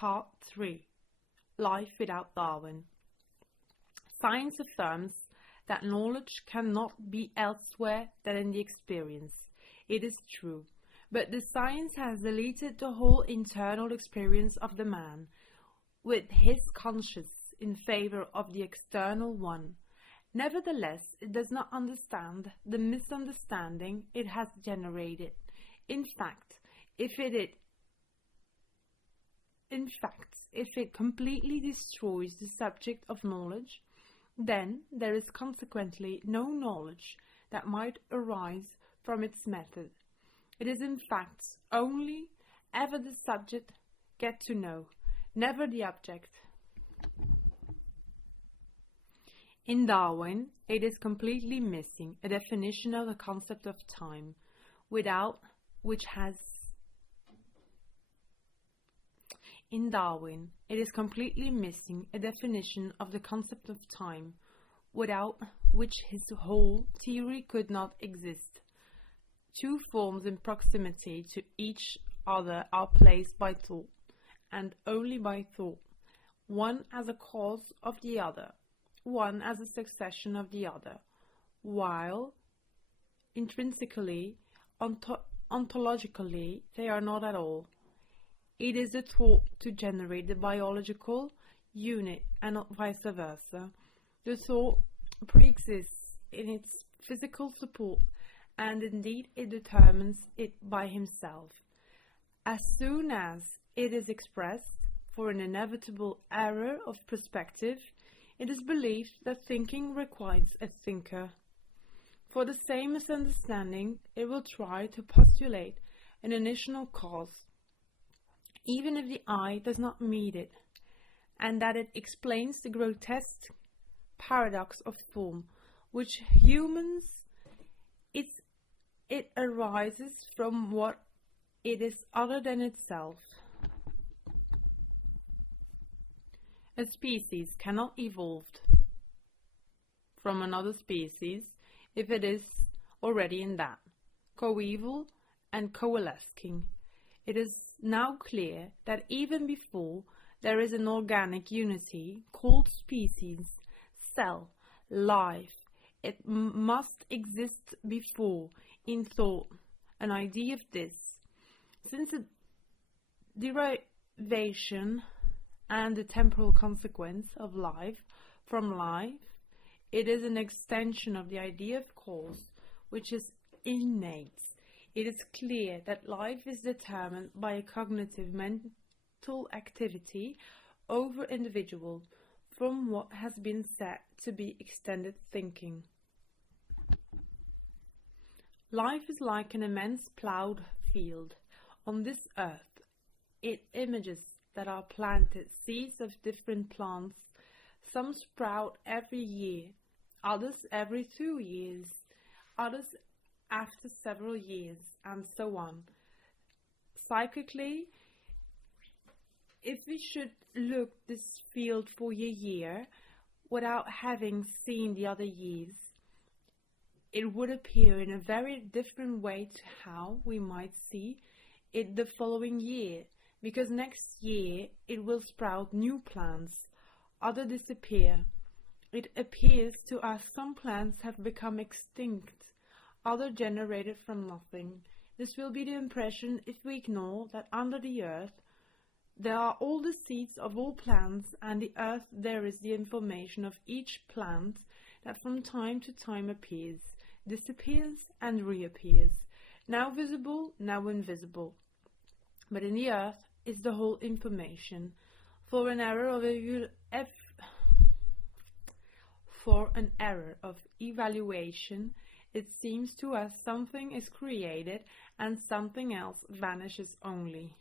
Part 3. Life without Darwin. Science affirms that knowledge cannot be elsewhere than in the experience. It is true, but the science has deleted the whole internal experience of the man, with his conscience in favor of the external one. Nevertheless, it does not understand the misunderstanding it has generated. In fact, if it completely destroys the subject of knowledge, then there is consequently no knowledge that might arise from its method. It is in fact only ever the subject get to know, never the object. In Darwin, it is completely missing a definition of the concept of time, without which his whole theory could not exist. Two forms in proximity to each other are placed by thought, and only by thought, one as a cause of the other, one as a succession of the other, while intrinsically, ontologically, they are not at all. It is the thought to generate the biological unit and not vice versa. The thought pre-exists in its physical support, and indeed it determines it by himself. As soon as it is expressed for an inevitable error of perspective, it is believed that thinking requires a thinker. For the same misunderstanding, it will try to postulate an initial cause, even if the eye does not meet it, and that it explains the grotesque paradox of form, which humans, it arises from what it is other than itself. A species cannot evolve from another species if it is already in that, coeval and coalescing. It is now clear that even before there is an organic unity called species, cell, life, it must exist before, in thought, an idea of this. Since the derivation and the temporal consequence of life from life, it is an extension of the idea of cause, which is innate. It is clear that life is determined by a cognitive mental activity over individual, from what has been said to be extended thinking. Life is like an immense plowed field. On this earth, it images that are planted, seeds of different plants. Some sprout every year, others every 2 years, others after several years, and so on. Psychically, if we should look this field for a year without having seen the other years, it would appear in a very different way to how we might see it the following year, because next year it will sprout new plants, others disappear. It appears to us some plants have become extinct, others generated from nothing. This will be the impression if we ignore that under the earth there are all the seeds of all plants, and the earth there is the information of each plant that from time to time appears, disappears and reappears, now visible, now invisible. But in the earth is the whole information. For an error of evaluation, it seems to us something is created and something else vanishes only.